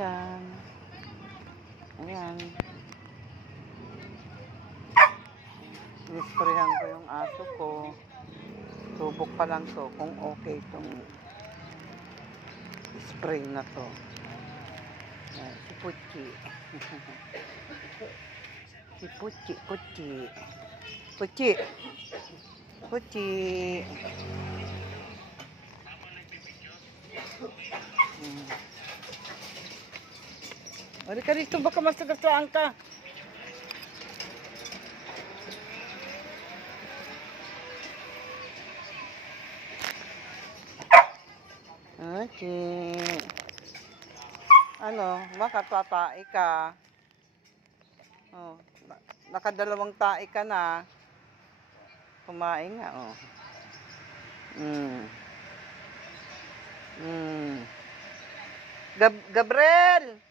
Ayan. Ayan. Sinisprehan ko yung aso ko. Subok pa lang to kung okay itong spray na to. Ayan, si Puchi. Si Puchi, Puchi. Puchi. Puchi. Balik ka dito, baka masagasaan ka. Okay. Ano, baka tatai ka. Oh, nakadalawang tae ka na. Kumain nga, oh. Gabriel!